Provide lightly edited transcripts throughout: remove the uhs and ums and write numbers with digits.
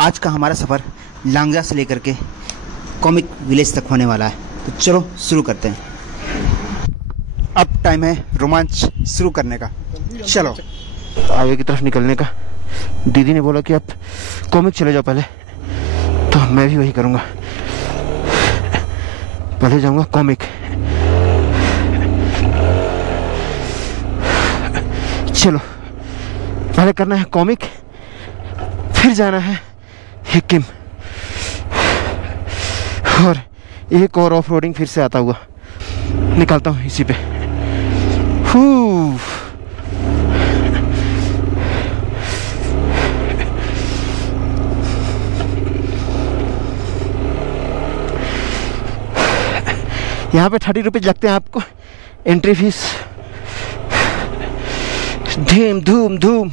आज का हमारा सफ़र लांगजा से लेकर के कॉमिक विलेज तक होने वाला है। तो चलो शुरू करते हैं। अब टाइम है रोमांच शुरू करने का। चलो आगे की तरफ निकलने का। दीदी ने बोला कि आप कॉमिक चले जाओ पहले, तो मैं भी वही करूँगा। पहले जाऊँगा कॉमिक। चलो पहले करना है कॉमिक, फिर जाना है हिकिम, और एक और ऑफ रोडिंग फिर से आता हुआ निकलता हूँ इसी पे। यहाँ पे 30 रुपीज़ लगते हैं आपको एंट्री फीस। धूम धूम धूम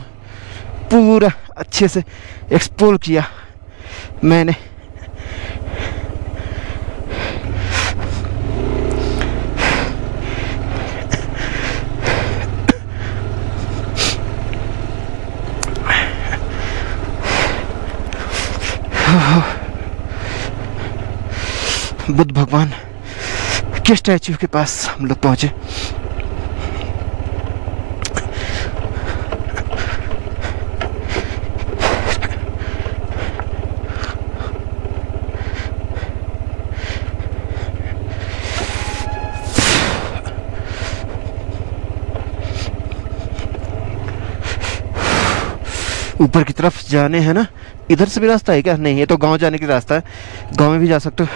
पूरा अच्छे से एक्सप्लोर किया मैंने। बुद्ध भगवान के स्टैचू के पास हम लोग पहुंचे। ऊपर की तरफ जाने हैं ना, इधर से भी रास्ता है क्या? नहीं, ये तो गांव जाने का रास्ता है। गांव में भी जा सकते हो,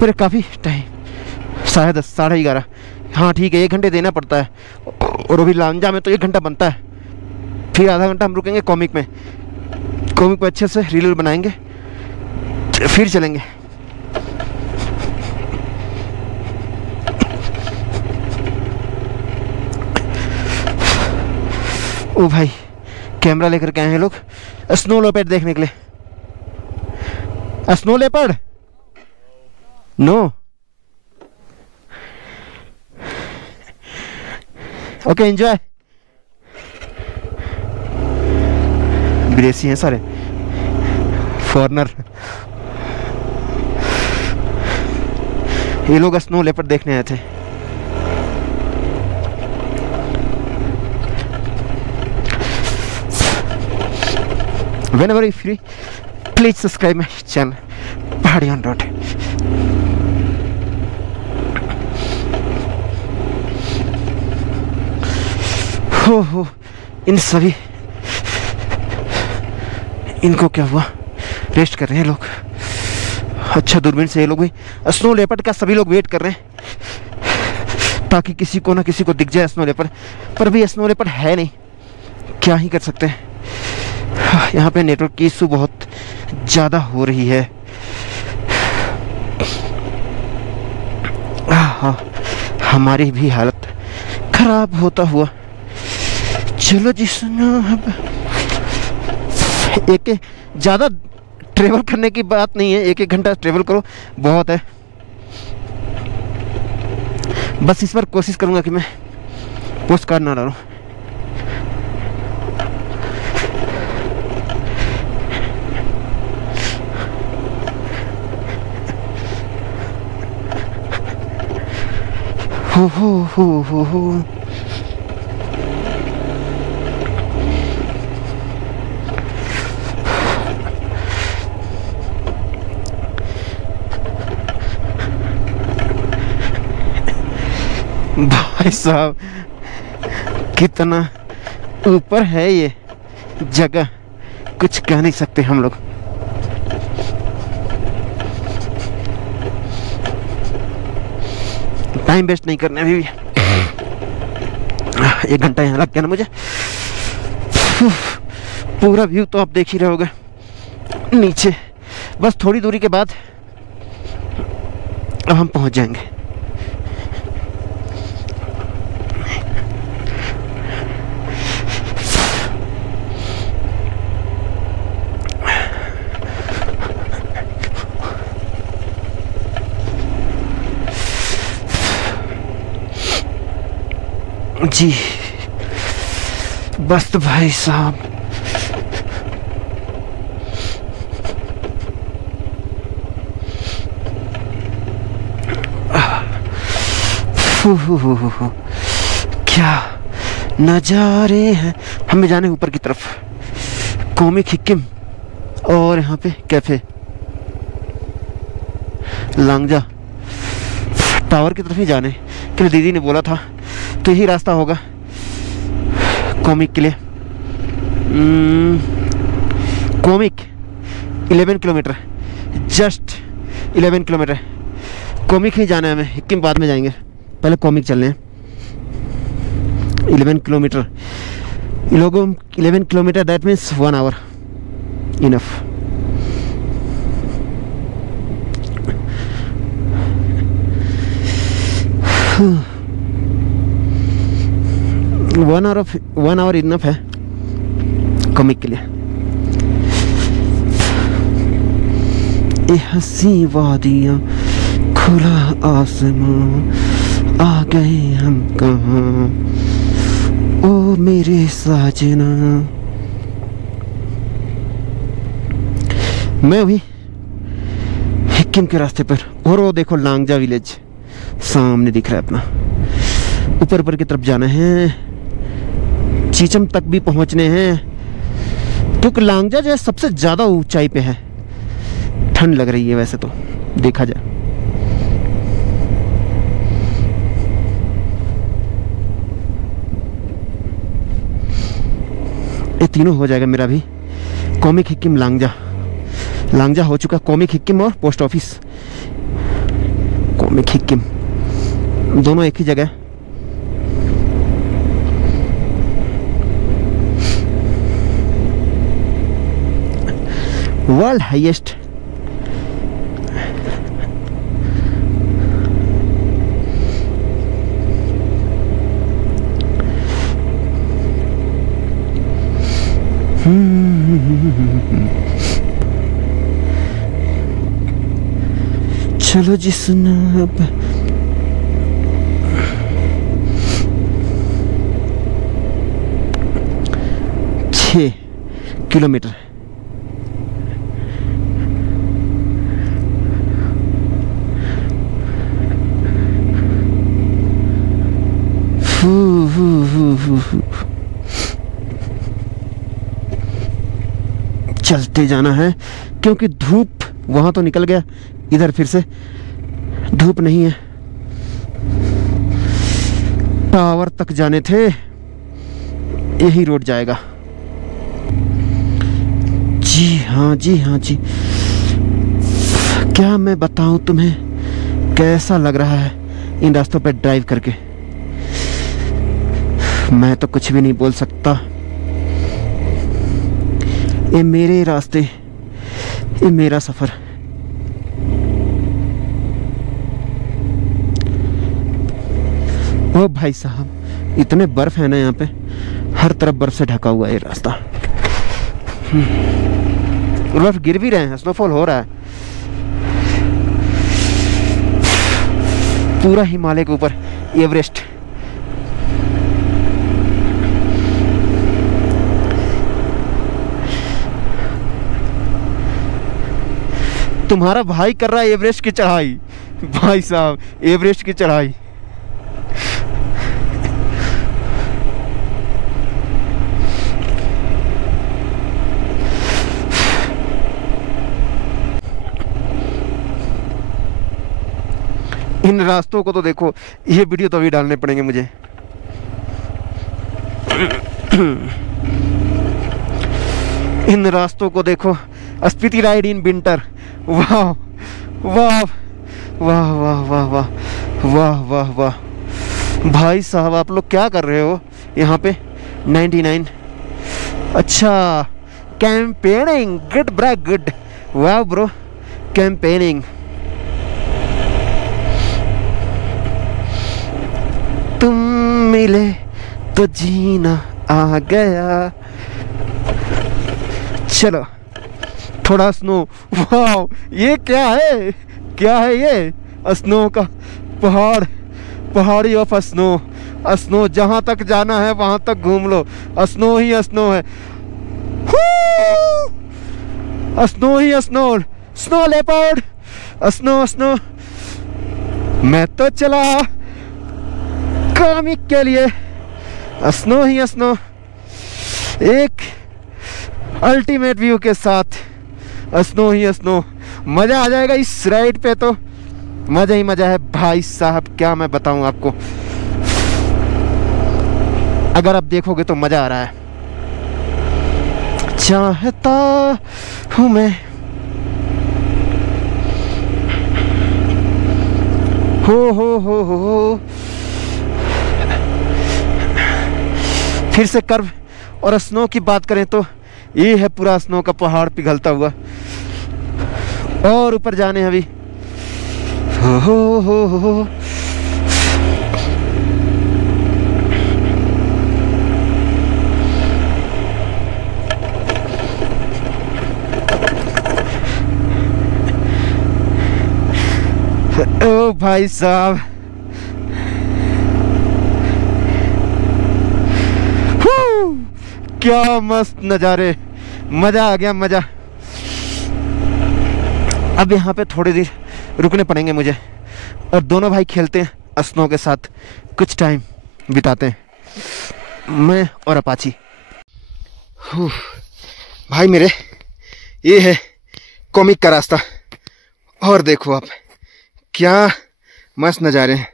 पर काफ़ी टाइम, 10:30 11:30। हाँ ठीक है, 1 घंटे देना पड़ता है, और अभी लांजा में तो 1 घंटा बनता है। फिर आधा घंटा हम रुकेंगे कॉमिक में। कॉमिक में अच्छे से रील बनाएंगे, फिर चलेंगे। ओ भाई, कैमरा लेकर के आए हैं लोग स्नो लेपर्ड देखने के लिए। Snow leopard no, okay enjoy. विदेशी हैं सारे, फॉरेनर। ये लोग स्नो लेपर्ड देखने आए थे। Whenever you're free, please subscribe my channel, Pahadi on Road. हो इन सभी, इनको क्या हुआ? रेस्ट कर रहे हैं लोग। अच्छा, दूरबीन से ये लोग भी स्नो लेपर्ड का सभी लोग वेट कर रहे हैं, ताकि किसी को ना किसी को दिख जाए स्नो लेपर्ड। पर भी स्नो लेपर्ड है नहीं, क्या ही कर सकते हैं। यहाँ पे नेटवर्क की इशू बहुत ज़्यादा हो रही है। हाँ, हमारी भी हालत खराब होता हुआ। चलो जी सुनो, एक ज़्यादा ट्रेवल करने की बात नहीं है, 1 घंटा ट्रेवल करो बहुत है। बस इस बार कोशिश करूँगा कि मैं पोस्ट कार्ड ना डालूं। हो भाई साहब, कितना ऊपर है ये जगह, कुछ कह नहीं सकते हम लोग। टाइम वेस्ट नहीं करना अभी भी। 1 घंटा यहाँ लग गया ना मुझे। पूरा व्यू तो आप देख ही रहे होगे नीचे। बस थोड़ी दूरी के बाद अब हम पहुंच जाएंगे। जी बस तो भाई साहब, फू, क्या नजारे हैं। हमें जाने ऊपर की तरफ, कॉमिक हिक्किम, और यहाँ पे कैफे लांगजा। टावर की तरफ ही जाने के लिए दीदी ने बोला था, तो यही रास्ता होगा कॉमिक के लिए। Komic 11 kilometre, just 11 kilometre. Komic ही जाना है हमें, हिक्किम बाद में जाएंगे, पहले कॉमिक चलने हैं। 11 kilometre, 11 kilometre, that means 1 hour enough. One hour enough है कॉमिक के लिए। ये हंसी वादियाँ, खुला आसमां, आ गए हम कहाँ, ओ मेरे साजना। मैं अभी हिक्किम के रास्ते पर, और वो देखो लांगजा विलेज सामने दिख रहा है अपना। ऊपर ऊपर की तरफ जाना है, चीचम तक भी पहुंचने हैं, क्योंकि लांगजा जो है सबसे ज़्यादा ऊंचाई पे है। ठंड लग रही है वैसे तो देखा जाए। ये तीनों हो जाएगा मेरा भी। कॉमिक हिक्किम लांगजा, लांगजा हो चुका, कॉमिक हिक्किम और पोस्ट ऑफिस। कॉमिक हिक्किम दोनों एक ही जगह। वर्ल्ड हाईएस्ट चलो जी सुना अब। 6 किलोमीटर। चलते जाना है, क्योंकि धूप वहां तो निकल गया, इधर फिर से धूप नहीं है। टावर तक जाने थे, यही रोड जाएगा। जी हाँ जी हाँ जी। क्या मैं बताऊं तुम्हें कैसा लग रहा है इन रास्तों पे ड्राइव करके। मैं तो कुछ भी नहीं बोल सकता। ये मेरे रास्ते, ये मेरा सफर। ओ भाई साहब, इतने बर्फ है ना यहाँ पे, हर तरफ बर्फ से ढका हुआ है ये रास्ता। बर्फ गिर भी रहे हैं, स्नोफॉल हो रहा है पूरा हिमालय के ऊपर। एवरेस्ट तुम्हारा भाई कर रहा है एवरेस्ट की चढ़ाई। भाई साहब, एवरेस्ट की चढ़ाई। इन रास्तों को तो देखो, ये वीडियो तो अभी डालने पड़ेंगे मुझे। इन रास्तों को देखो, स्पीति राइड इन विंटर। वाह वाह वाह वाह वाह वाह वाह वाह वाह। भाई साहब, आप लोग क्या कर रहे हो यहाँ पे? 99। अच्छा, कैंपेनिंग, गुड ब्रो, गुड। वाह ब्रो, कैंपेनिंग। तुम मिले तो जीना आ गया। चलो थोड़ा स्नो। वाह, ये क्या है? क्या है ये? स्नो का पहाड़, पहाड़ी ऑफ स्नो। स्नो जहां तक जाना है वहां तक घूम लो, स्नो ही स्नो है। स्नो ही snow, snow leopard, snow snow. मैं तो चला कॉमिक के लिए स्नो ही स्नो, एक अल्टीमेट व्यू के साथ स्नो ही स्नो। मज़ा आ जाएगा इस राइड पे, तो मज़ा ही मज़ा है भाई साहब, क्या मैं बताऊं आपको। अगर आप देखोगे तो मज़ा आ रहा है। चाहता हूँ मैं, हो। फिर से कर्व और स्नो की बात करें तो ये है पूरा स्नो का पहाड़ पिघलता हुआ, और ऊपर जाने अभी। हो। ओ भाई साहब, क्या मस्त नज़ारे, मज़ा आ गया मज़ा। अब यहाँ पे थोड़ी देर रुकने पड़ेंगे मुझे, और दोनों भाई खेलते हैं स्नो के साथ, कुछ टाइम बिताते हैं, मैं और अपाची। भाई मेरे, ये है कॉमिक का रास्ता, और देखो आप क्या मस्त नज़ारे हैं।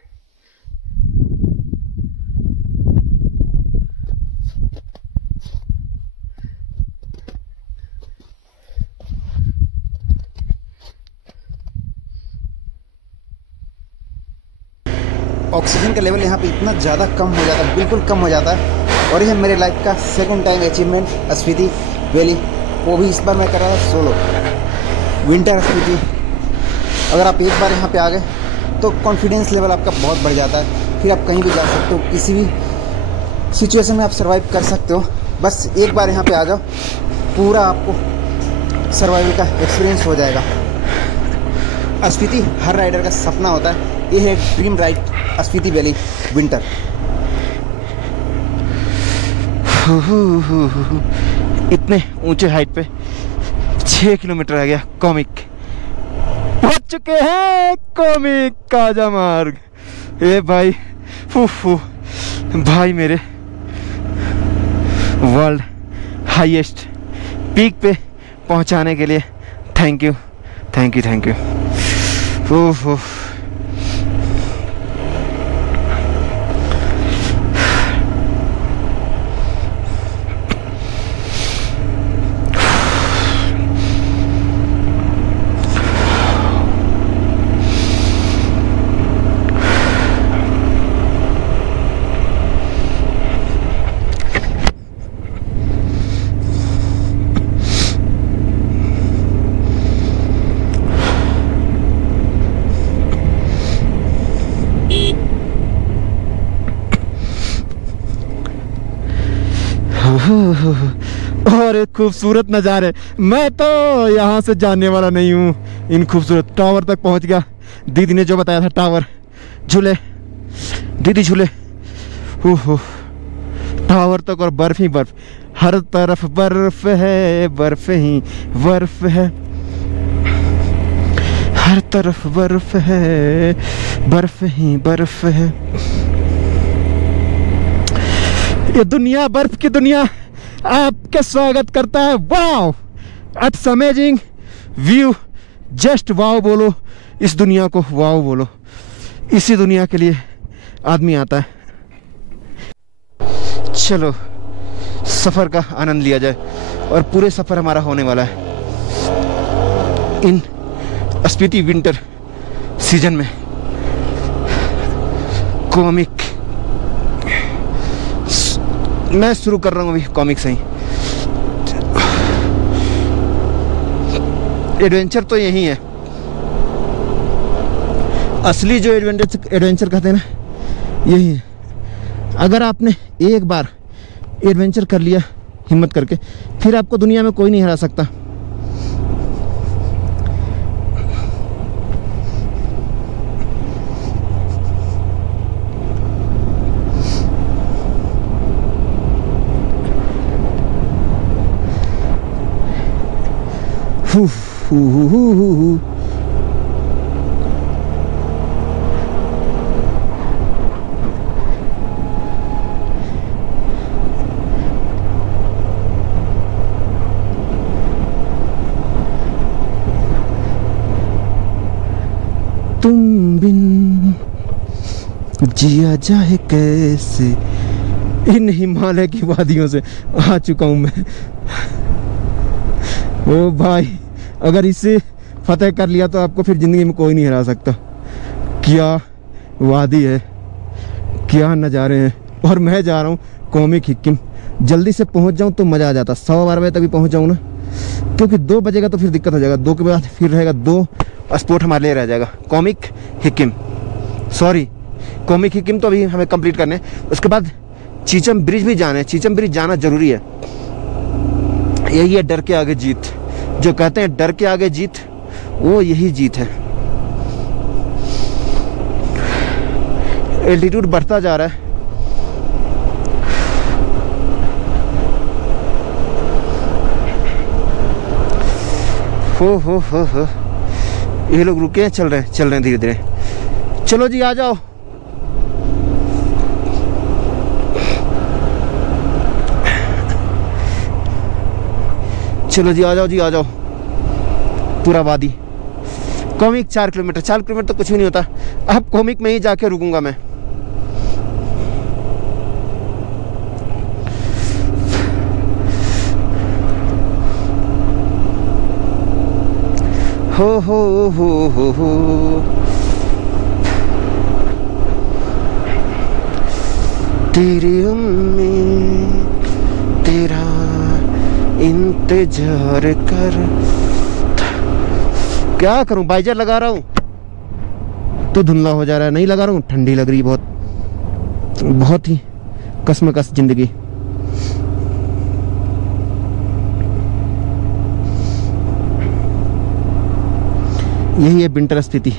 ऑक्सीजन का लेवल यहाँ पे इतना ज़्यादा कम हो जाता है, बिल्कुल कम हो जाता है। और यह मेरे लाइफ का second time achievement Spiti valley, वो भी इस बार मैं कर रहा हूँ सोलो विंटर स्पीति। अगर आप एक बार यहाँ पे आ गए तो कॉन्फिडेंस लेवल आपका बहुत बढ़ जाता है, फिर आप कहीं भी जा सकते हो, किसी भी सिचुएशन में आप सर्वाइव कर सकते हो। बस एक बार यहाँ पे आ जाओ, पूरा आपको सर्वाइवल का एक्सपीरियंस हो जाएगा। स्पीति हर राइडर का सपना होता है, ये है dream ride Spiti valley winter. इतने ऊंचे हाइट पे 6 किलोमीटर आ गया, कॉमिक पहुंच चुके हैं, कॉमिक काजा मार्ग। ए भाई, भाई मेरे, वर्ल्ड हाईएस्ट पीक पे पहुंचाने के लिए थैंक यू। और एक खूबसूरत नज़ारे। मैं तो यहाँ से जाने वाला नहीं हूँ, इन खूबसूरत टावर तक पहुँच गया। दीदी ने जो बताया था, टावर झूले, दीदी झूले, टावर तक, और बर्फ ही बर्फ, हर तरफ बर्फ है, बर्फ ही बर्फ है, हर तरफ बर्फ है, बर्फ ही बर्फ है। ये दुनिया, बर्फ की दुनिया आपका स्वागत करता है। Wow, it's amazing view, just wow बोलो, इस दुनिया को वाओ बोलो। इसी दुनिया के लिए आदमी आता है। चलो सफ़र का आनंद लिया जाए, और पूरे सफ़र हमारा होने वाला है इन स्पीति विंटर सीजन में। कॉमिक मैं शुरू कर रहा हूँ अभी, कॉमिक से ही। एडवेंचर तो यही है, असली जो एडवेंचर कहते हैं ना, यही है। अगर आपने एक बार एडवेंचर कर लिया हिम्मत करके, फिर आपको दुनिया में कोई नहीं हरा सकता। तुम बिन जिया जाए कैसे, इन हिमालय की वादियों से आ चुका हूँ मैं। ओ भाई, अगर इसे फतेह कर लिया तो आपको फिर ज़िंदगी में कोई नहीं हरा सकता। क्या वादी है, क्या नज़ारे हैं। और मैं जा रहा हूँ कौमी हिक्किम। जल्दी से पहुँच जाऊँ तो मज़ा आ जाता। 12:15 बजे तभी पहुँच जाऊँ ना, क्योंकि 2 बजेगा तो फिर दिक्कत हो जाएगा। 2 के बाद फिर रहेगा 2 स्पोर्ट हमारे लिए रह जाएगा। Comic Hikkim, sorry comic Hikkim तो अभी हमें कंप्लीट करने हैं। उसके बाद चीचम ब्रिज भी जाना है। चीचम ब्रिज जाना ज़रूरी है। यही है डर के आगे जीत। जो कहते हैं डर के आगे जीत, वो यही जीत है। एल्टीट्यूड बढ़ता जा रहा है। हो ये लोग रुके हैं, चल रहे हैं धीरे धीरे। चलो जी आ जाओ। चलो जी आ जाओ जी आ जाओ। पूरा वादी कॉमिक 4 किलोमीटर। 4 किलोमीटर तो कुछ भी नहीं होता। अब कॉमिक में ही जाके रुकूंगा मैं। हो तेरी उम्मीद तेरा इंतजार कर। क्या करूं, बाइजर लगा रहा हूं तो धुंधला हो जा रहा है। नहीं लगा रहा हूं, ठंडी लग रही। बहुत ही कसमकस जिंदगी। यही है विंटर स्थिति।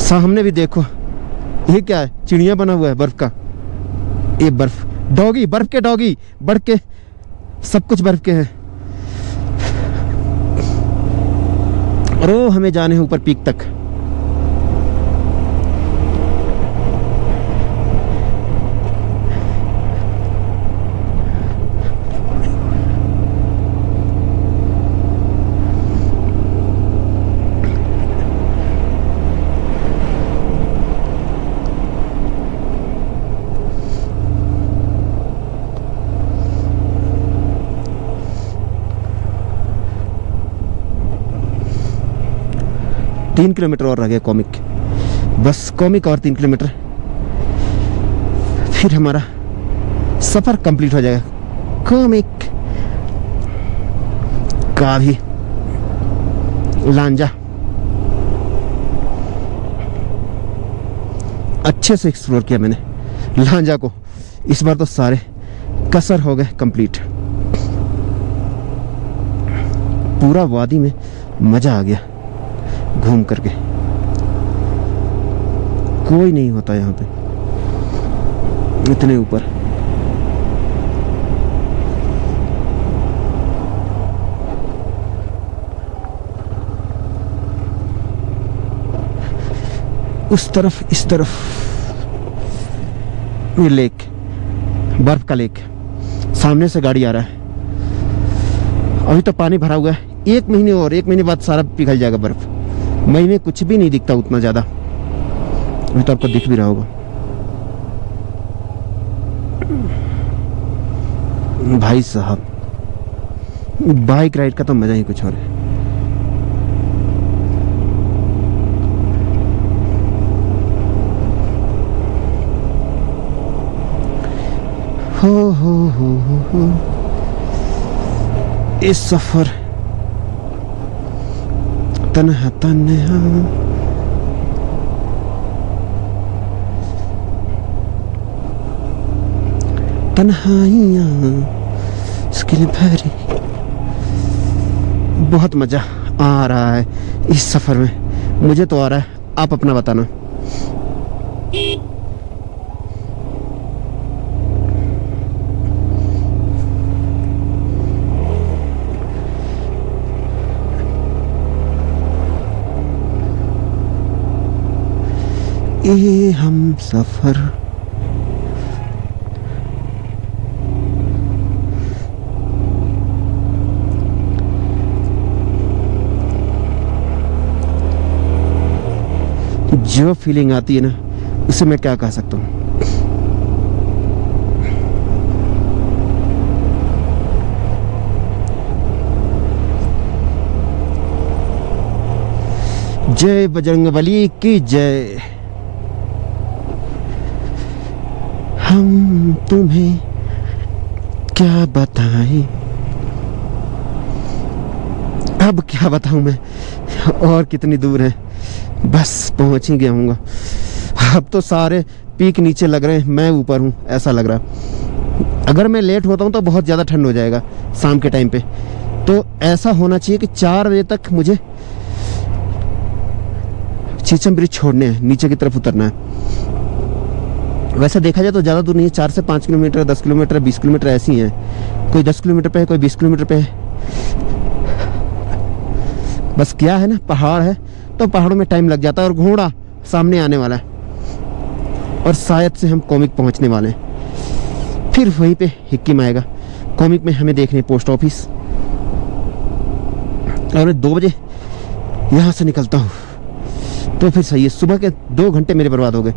सामने भी देखो, ये क्या है? चिड़िया बना हुआ है बर्फ का। ये बर्फ, डॉगी, बर्फ के डॉगी, बर्फ के सब कुछ बर्फ के है। और वो हमें जाने हैं ऊपर पीक तक। तीन किलोमीटर और रह गया कॉमिक। बस कॉमिक और 3 किलोमीटर, फिर हमारा सफर कंप्लीट हो जाएगा। कॉमिक का भी लांजा अच्छे से एक्सप्लोर किया मैंने। लांजा को इस बार तो सारे कसर हो गए कंप्लीट। पूरा वादी में मजा आ गया घूम करके। कोई नहीं होता यहाँ पे इतने ऊपर। उस तरफ इस तरफ ये लेक, बर्फ का लेक। सामने से गाड़ी आ रहा है। अभी तो पानी भरा हुआ है। 1 महीने और 1 महीने बाद सारा पिघल जाएगा बर्फ। मई में कुछ भी नहीं दिखता उतना ज्यादा। अभी तो आपको दिख भी रहा होगा। भाई साहब, बाइक राइड का तो मजा ही कुछ और है। हो इस सफर तन्हा तन्हा तन्हाइयां इसके लिए भरी। बहुत मजा आ रहा है इस सफर में। मुझे तो आ रहा है, आप अपना बताना। ये हम सफर जो फीलिंग आती है ना, उसे मैं क्या कह सकता हूँ। जय बजरंगबली की जय। हम तुम्हें क्या बताएं, अब क्या बताऊं मैं, और कितनी दूर है, बस पहुंच ही गया हूँगा। अब तो सारे पीक नीचे लग रहे हैं, मैं ऊपर हूँ ऐसा लग रहा। अगर मैं लेट होता हूँ तो बहुत ज़्यादा ठंड हो जाएगा शाम के टाइम पे। तो ऐसा होना चाहिए कि 4 बजे तक मुझे चीचम ब्रिज छोड़ने हैं, नीचे की तरफ उतरना है। वैसे देखा जाए तो ज़्यादा दूर नहीं है, 4 से 5 किलोमीटर, 10 किलोमीटर, 20 किलोमीटर ऐसी हैं। कोई 10 किलोमीटर पे है, कोई 20 किलोमीटर पे है। बस क्या है ना, पहाड़ है तो पहाड़ों में टाइम लग जाता है, और घोड़ा सामने आने वाला है, और शायद से हम कॉमिक पहुंचने वाले हैं। फिर वहीं पे हिक्किम आएगा। कॉमिक में हमें देखने पोस्ट ऑफिस, और मैं 2 बजे यहाँ से निकलता हूँ तो फिर सही है। सुबह के 2 घंटे मेरे बर्बाद हो गए।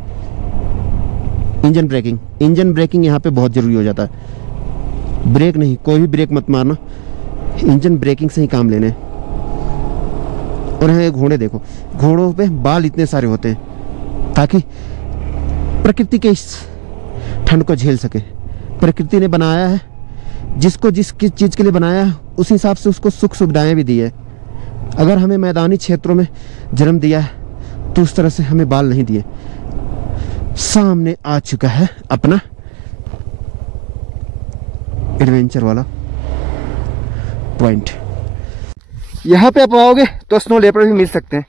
इंजन ब्रेकिंग यहाँ पे बहुत ज़रूरी हो जाता है। ब्रेक नहीं, कोई भी ब्रेक मत मारना, इंजन ब्रेकिंग से ही काम लेने। और यहाँ घोड़े देखो, घोड़ों पे बाल इतने सारे होते हैं ताकि प्रकृति के इस ठंड को झेल सके। प्रकृति ने बनाया है, जिसको जिस चीज़ के लिए बनाया है उस हिसाब से उसको सुख सुविधाएं भी दी है। अगर हमें मैदानी क्षेत्रों में जन्म दिया है तो उस तरह से हमें बाल नहीं दिए। सामने आ चुका है अपना एडवेंचर वाला पॉइंट। यहाँ पे आप आओगे तो स्नो लेपर्ड भी मिल सकते हैं,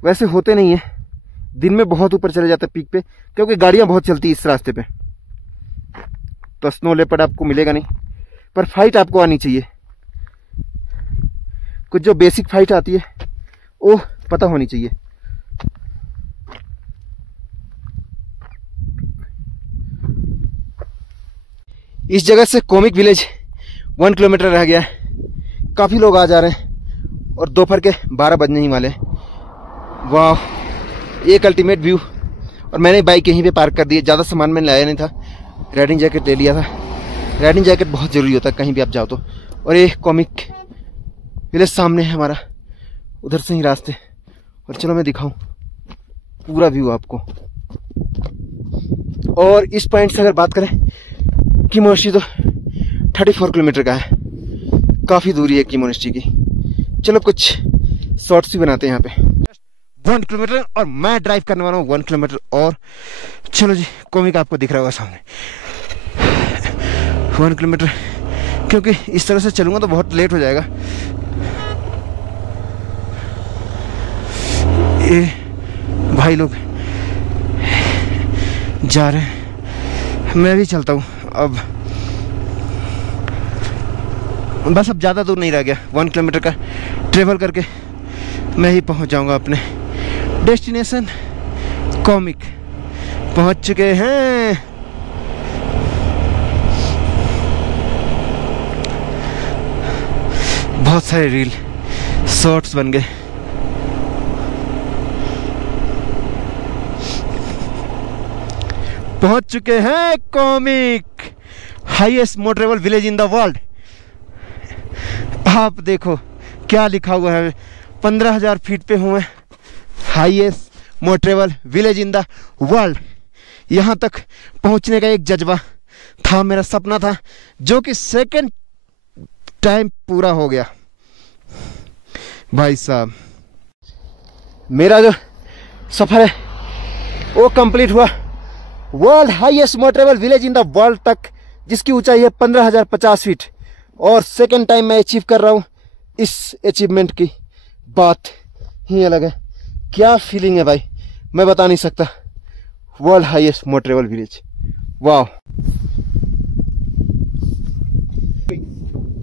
वैसे होते नहीं है, दिन में बहुत ऊपर चले जाते हैं पीक पे, क्योंकि गाड़ियां बहुत चलती है इस रास्ते पे। तो स्नो लेपर्ड आपको मिलेगा नहीं, पर फाइट आपको आनी चाहिए। कुछ जो बेसिक फाइट आती है वो पता होनी चाहिए। इस जगह से कॉमिक विलेज 1 किलोमीटर रह गया है। काफ़ी लोग आ जा रहे हैं और दोपहर के 12 बजने ही वाले। वाह, एक अल्टीमेट व्यू। और मैंने बाइक यहीं पे पार्क कर दी है, ज़्यादा सामान मैंने लाया नहीं था। राइडिंग जैकेट ले लिया था, राइडिंग जैकेट बहुत ज़रूरी होता है कहीं भी आप जाओ तो। और ये कॉमिक विलेज सामने है हमारा, उधर से ही रास्ते। और चलो मैं दिखाऊं पूरा व्यू आपको। और इस पॉइंट से अगर बात करें, की मोनेस्ट्री तो 34 किलोमीटर का है, काफ़ी दूरी है की मोनेस्ट्री की। चलो कुछ शॉर्ट्स भी बनाते हैं यहाँ पे। 1 किलोमीटर और मैं ड्राइव करने वाला हूँ 1 किलोमीटर और। चलो जी, कॉमिक आपको दिख रहा होगा सामने। 1 किलोमीटर, क्योंकि इस तरह से चलूँगा तो बहुत लेट हो जाएगा। ये भाई लोग जा रहे हैं, मैं भी चलता हूँ अब। बस अब ज़्यादा दूर नहीं रह गया, 1 किलोमीटर का ट्रेवल करके मैं ही पहुँच जाऊँगा अपने डेस्टिनेशन कॉमिक। पहुँच चुके हैं। बहुत सारे रील शॉर्ट्स बन गए। पहुंच चुके हैं comic, highest motorable village in the world. आप देखो क्या लिखा हुआ है, 15,000 फीट पे हूँ मैं, highest motorable village in the world. यहाँ तक पहुँचने का एक जज्बा था, मेरा सपना था, जो कि सेकंड टाइम पूरा हो गया। भाई साहब, मेरा जो सफ़र है वो कंप्लीट हुआ world highest motorable village in the world तक, जिसकी ऊंचाई है 15,050 फीट। और सेकंड टाइम मैं अचीव कर रहा हूँ। इस अचीवमेंट की बात ही अलग है। क्या फीलिंग है भाई, मैं बता नहीं सकता। वर्ल्ड हाईएस्ट मोटरेबल विलेज, वाह।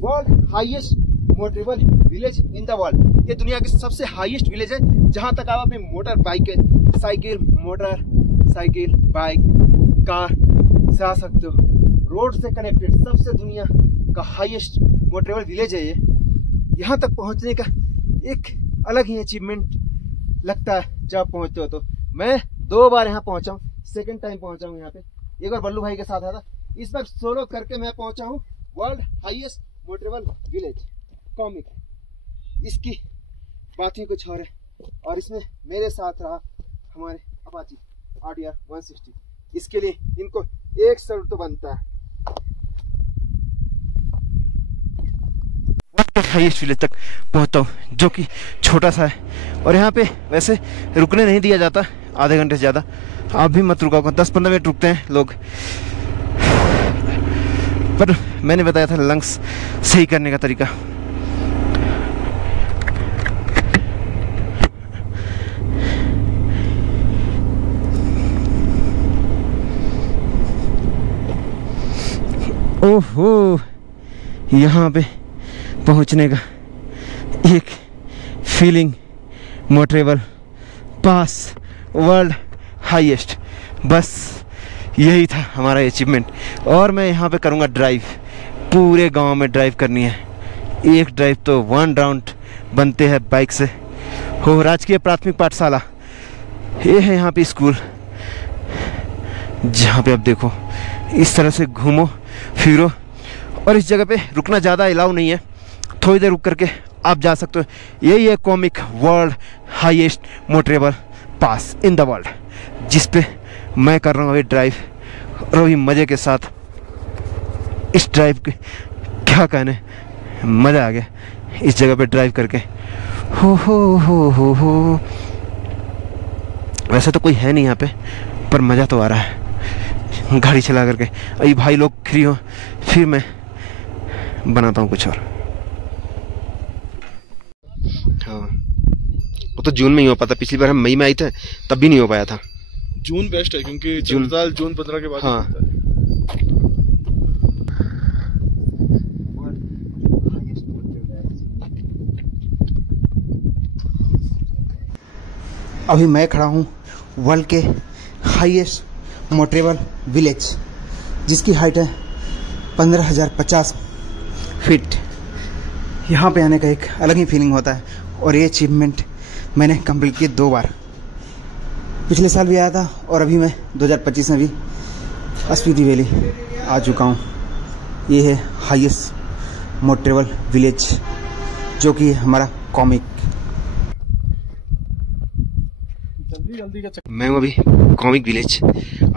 World highest motorable village in the world, ये दुनिया की सबसे हाईएस्ट विलेज है, जहां तक आप अपने motor bike, cycle, bike, car से आ सकते हो। रोड से कनेक्टेड सबसे दुनिया का हाईएस्ट मोटरेबल विलेज है ये। यहाँ तक पहुँचने का एक अलग ही अचीवमेंट लगता है जब पहुँचते हो तो। मैं 2 बार यहाँ पहुंचा हूँ, सेकंड टाइम पहुंचा हूँ यहाँ पे। एक बार बल्लू भाई के साथ आया था, इस बार सोलो करके मैं पहुंचा हूँ world highest motorable village comic. इसकी बात ही कुछ और है। और इसमें मेरे साथ रहा हमारे अपाची RTR 160। इसके लिए इनको एक सल्यूट तो बनता है। हाईएस्ट विलेज तक पहुंचता हूँ, जो कि छोटा सा है, और यहाँ पे वैसे रुकने नहीं दिया जाता आधे घंटे से ज़्यादा। आप भी मत रुका, 10-15 मिनट रुकते हैं लोग, पर मैंने बताया था लंग्स सही करने का तरीका। ओहो, यहाँ पे पहुँचने का एक feeling, motorable pass world highest, बस यही था हमारा अचीवमेंट। और मैं यहाँ पे करूँगा ड्राइव, पूरे गांव में ड्राइव करनी है। एक ड्राइव तो 1 राउंड बनते हैं बाइक से। हो राजकीय प्राथमिक पाठशाला, ये है यहाँ पे स्कूल, जहाँ पे अब देखो इस तरह से घूमो फिरो, और इस जगह पे रुकना ज़्यादा अलाउ नहीं है, थोड़ी देर रुक करके आप जा सकते हो। यही है comic world highest motorable pass in the world, जिस पे मैं कर रहा हूँ अभी ड्राइव, और अभी मज़े के साथ। इस ड्राइव के क्या कहने, मज़ा आ गया इस जगह पे ड्राइव करके। हो। वैसे तो कोई है नहीं यहाँ पे, पर मज़ा तो आ रहा है गाड़ी चला करके। अभी भाई लोग फ्री हो, फिर मैं बनाता हूँ कुछ और। हाँ, वो तो जून में ही हो पाता, पिछली बार हम मई में आए थे तब भी नहीं हो पाया था। जून बेस्ट है, क्योंकि जून 15 के बाद। हाँ, अभी मैं खड़ा हूँ वर्ल्ड के हाईएस्ट मोटरेबल विलेज, जिसकी हाइट है 15,050 फीट। यहाँ पे आने का एक अलग ही फीलिंग होता है, और ये अचीवमेंट मैंने कंप्लीट किया 2 बार। पिछले साल भी आया था, और अभी मैं 2025 में भी स्पीति वैली आ चुका हूँ। ये है हाईएस्ट मोटरेबल विलेज, जो कि हमारा कॉमिक। मैं हूँ अभी comic village.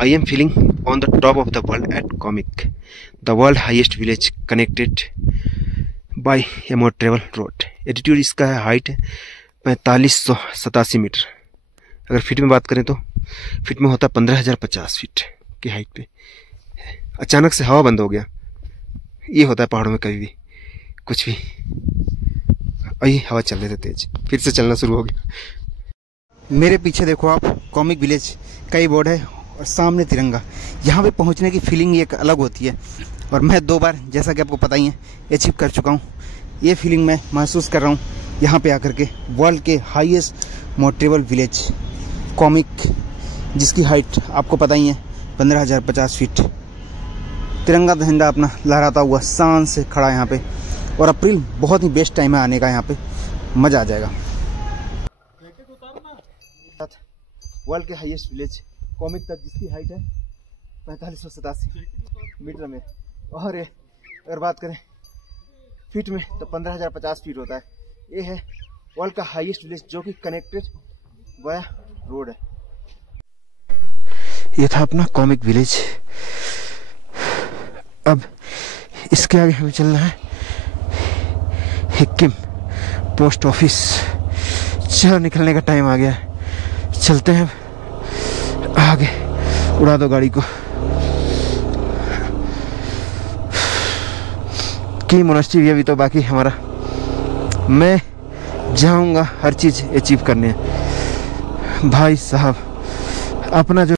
I am feeling on the top of the world at comic, the world highest village connected by A motorable road. Attitude इसका है, हाइट है 4587 मीटर। अगर फीट में बात करें तो फीट में होता है 15,050 फीट की हाइट पे। अचानक से हवा बंद हो गया, ये होता है पहाड़ों में कभी भी कुछ भी। अभी हवा चल रही थी तेज, फिर से चलना शुरू हो गया। मेरे पीछे देखो आप, कॉमिक विलेज का ही बोर्ड है, और सामने तिरंगा। यहाँ पे पहुँचने की फीलिंग एक अलग होती है, और मैं 2 बार, जैसा कि आपको पता ही है, अचीव कर चुका हूँ। ये फीलिंग मैं महसूस कर रहा हूँ यहाँ पे आकर के, वर्ल्ड के हाईएस्ट मोटरेबल विलेज कॉमिक, जिसकी हाइट आपको पता ही है 15,050 फीट। तिरंगा झंडा अपना लहराता हुआ शान से खड़ा है यहाँ पे, और अप्रैल बहुत ही बेस्ट टाइम है आने का, यहाँ पे मज़ा आ जाएगा। वर्ल्ड के हाईएस्ट विलेज कॉमिक तक, जिसकी हाइट है 4587 मीटर में, और अगर बात करें फीट में तो 15,050 फीट होता है। ये है वर्ल्ड का हाईएस्ट विलेज, जो कि कनेक्टेड वाया रोड है। ये था अपना कॉमिक विलेज। अब इसके आगे हमें चलना है हिक्किम पोस्ट ऑफिस। चलो, निकलने का टाइम आ गया है, चलते हैं आगे। उड़ा दो गाड़ी को। की मोनेस्ट्री भी अभी तो बाकी हमारा। मैं जाऊंगा हर चीज़ अचीव करने। भाई साहब, अपना जो